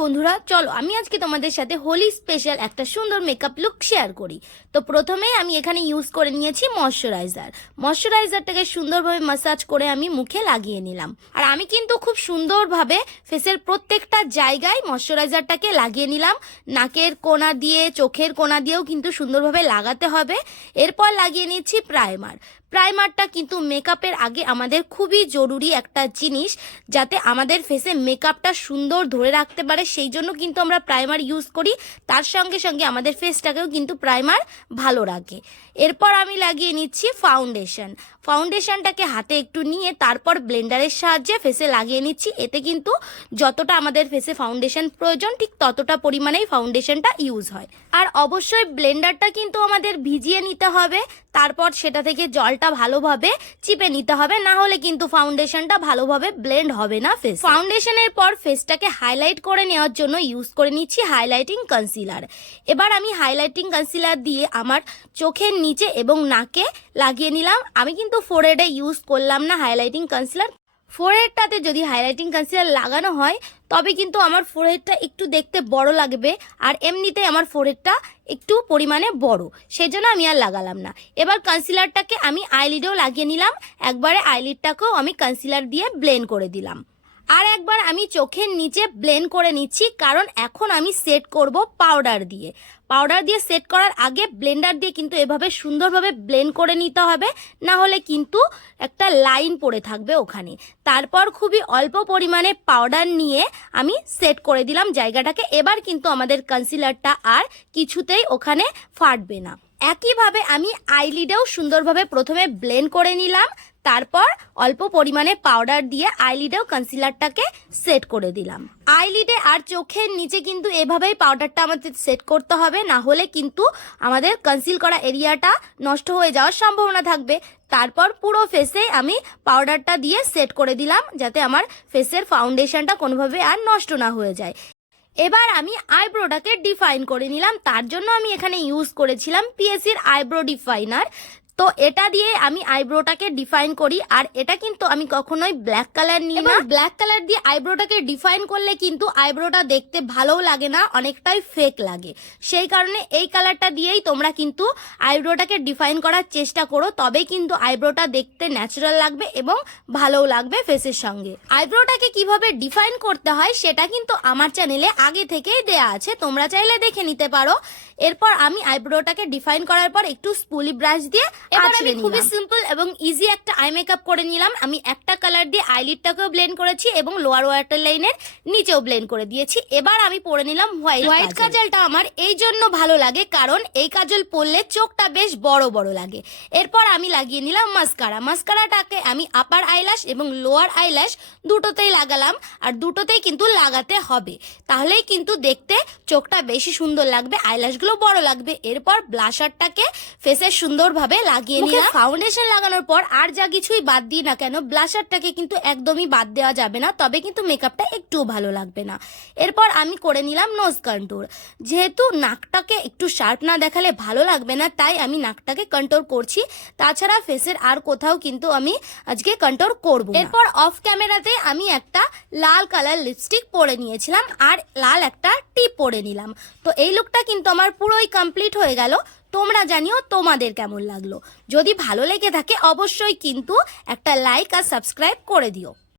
বন্ধুরা, চলো আমি আজকে তোমাদের সাথে হোলি স্পেশাল একটা সুন্দর মেকআপ লুক শেয়ার করি। তো প্রথমেই আমি এখানে ইউজ করে নিয়েছি ময়শ্চারাইজারটাকে সুন্দরভাবে মাসাজ করে আমি মুখে লাগিয়ে নিলাম। আর আমি কিন্তু খুব সুন্দরভাবে ফেসের প্রত্যেকটা জায়গায় ময়শ্চারাইজারটাকে লাগিয়ে নিলাম। নাকের কোণা দিয়ে, চোখের কোণা দিয়েও কিন্তু সুন্দরভাবে লাগাতে হবে। এরপর লাগিয়ে নিচ্ছি প্রাইমারটা কিন্তু মেকআপের আগে আমাদের খুবই জরুরি একটা জিনিস, যাতে আমাদের ফেসে মেকআপটা সুন্দর ধরে রাখতে পারে, সেই জন্য কিন্তু আমরা প্রাইমার ইউজ করি। তার সঙ্গে সঙ্গে আমাদের ফেসটাকেও কিন্তু প্রাইমার ভালো রাখে। এরপর আমি লাগিয়ে নিচ্ছি ফাউন্ডেশনটাকে হাতে একটু নিয়ে তারপর ব্লেন্ডারের সাহায্যে ফেসে লাগিয়ে নিচ্ছি। এতে কিন্তু যতটা আমাদের ফেসে ফাউন্ডেশন প্রয়োজন ঠিক ততটা পরিমাণেই ফাউন্ডেশনটা ইউজ হয়। আর অবশ্যই ব্লেন্ডারটা কিন্তু আমাদের ভিজিয়ে নিতে হবে, তারপর সেটা থেকে জলটা ভালোভাবে চিপে নিতে হবে, না হলে কিন্তু ফাউন্ডেশনটা ভালোভাবে ব্লেন্ড হবে না ফেস। ফাউন্ডেশনের পর ফেসটাকে হাইলাইট করে নেওয়ার জন্য ইউজ করে নিচ্ছি হাইলাইটিং কনসিলার। এবার আমি হাইলাইটিং কনসিলার দিয়ে আমার চোখের নিচে এবং নাকে লাগিয়ে নিলাম। আমি কিন্তু ফোরহেডে ইউজ করলাম না হাইলাইটিং কনসিলার। ফোরহেডটাতে যদি হাইলাইটিং কনসিলার লাগানো হয় তবে কিন্তু আমার ফোরহেডটা একটু দেখতে বড় লাগবে, আর এমনিতে আমার ফোরহেডটা একটু পরিমাণে বড়, সেই জন্য আমি আর লাগালাম না। এবার কনসিলারটাকে আমি আইলিডেও লাগিয়ে নিলাম। একবারে আইলিডটাকেও আমি কনসিলার দিয়ে ব্লেন্ড করে দিলাম। আর একবার আমি চোখের নিচে ব্লেন্ড করে নিচ্ছি, কারণ এখন আমি সেট করব পাউডার দিয়ে সেট করার আগে ব্লেন্ডার দিয়ে কিন্তু এভাবে সুন্দরভাবে ব্লেন্ড করে নিতে হবে, না হলে কিন্তু একটা লাইন পড়ে থাকবে ওখানে। তারপর খুবই অল্প পরিমাণে পাউডার নিয়ে আমি সেট করে দিলাম জায়গাটাকে। এবার কিন্তু আমাদের কনসিলারটা আর কিছুতেই ওখানে ফাটবে না। একইভাবে আমি আইলিডেও সুন্দরভাবে প্রথমে ব্লেন্ড করে নিলাম, তারপর অল্প পরিমাণে পাউডার দিয়ে আইলিডেও কনসিলারটাকে সেট করে দিলাম। আইলিডে আর চোখের নিচে কিন্তু এভাবেই পাউডারটা আমাদের সেট করতে হবে, না হলে কিন্তু আমাদের কনসিল করা এরিয়াটা নষ্ট হয়ে যাওয়ার সম্ভাবনা থাকবে। তারপর পুরো ফেসে আমি পাউডারটা দিয়ে সেট করে দিলাম, যাতে আমার ফেসের ফাউন্ডেশনটা কোনোভাবে আর নষ্ট না হয়ে যায়। এবার আমি আইব্রোটাকে ডিফাইন করে নিলাম। তার জন্য আমি এখানে ইউজ করেছিলাম পিএসির আইব্রো ডিফাইনার। তো এটা দিয়ে আমি আইব্রোটাকে ডিফাইন করি, আর এটা কিন্তু আমি কখনোই ব্ল্যাক কালার নিই না। ব্ল্যাক কালার দিয়ে আইব্রোটাকে ডিফাইন করলে কিন্তু আইব্রোটা দেখতে ভালোও লাগে না, অনেকটাই ফেক লাগে। সেই কারণে এই কালারটা দিয়েই তোমরা কিন্তু আইব্রোটাকে ডিফাইন করার চেষ্টা করো, তবেই কিন্তু আইব্রোটা দেখতে ন্যাচারাল লাগবে এবং ভালোও লাগবে ফেসের সঙ্গে। আইব্রোটাকে কিভাবে ডিফাইন করতে হয় সেটা কিন্তু আমার চ্যানেলে আগে থেকেই দেয়া আছে, তোমরা চাইলে দেখে নিতে পারো। এরপর আমি আইব্রোটাকে ডিফাইন করার পর একটু স্পুলি ব্রাশ দিয়ে এবার আমি খুবই সিম্পল এবং ইজি একটা আই মেকআপ করে নিলাম। আমি একটা কালার দিয়ে আইলিডটাকেও ব্লেন্ড করেছি এবং লোয়ার ওয়াটার লাইনের নিচেও ব্লেন্ড করে দিয়েছি। এবার আমি পরে নিলাম হোয়াইট কাজলটা। আমার এই জন্য ভালো লাগে কারণ এই কাজল পরলে চোখটা বেশ বড় বড় লাগে। এরপর আমি লাগিয়ে নিলাম মাস্কারাটাকে আমি আপার আইল্যাশ এবং লোয়ার আইল্যাশ দুটোতেই লাগালাম, আর দুটোতেই কিন্তু লাগাতে হবে, তাহলেই কিন্তু দেখতে চোখটা বেশি সুন্দর লাগবে, আইল্যাশগুলো বড় লাগবে। এরপর ব্লাশারটাকে ফেসে সুন্দরভাবে লাগিয়ে নিলাম। ফাউন্ডেশন লাগানোর পর আর যা কিছুই বাদ দিই না কেন, ব্লাশারটাকে কিন্তু একদমই বাদ দেওয়া যাবে না, তবে কিন্তু মেকআপটা একটুও ভালো লাগবে না। এরপর আমি করে নিলাম নোজ কন্ট্যুর। যেহেতু নাকটাকে একটু শার্প না দেখালে ভালো লাগবে না, তাই আমি নাকটাকে কন্ট্যুর করছি। তাছাড়া ফেসের আর কোথাও কিন্তু আমি আজকে কন্ট্যুর করব না। এরপর অফ ক্যামেরাতে আমি একটা লাল কালার লিপস্টিক পরে নিয়েছিলাম আর লাল একটা টিপ পরে নিলাম। তো এই লুকটা কিন্তু আমার পুরোই কমপ্লিট হয়ে গেল। তোমরা জানিও তোমাদের কেমন লাগলো। যদি ভালো লেগে থাকে অবশ্যই কিন্তু একটা লাইক আর সাবস্ক্রাইব করে দিও।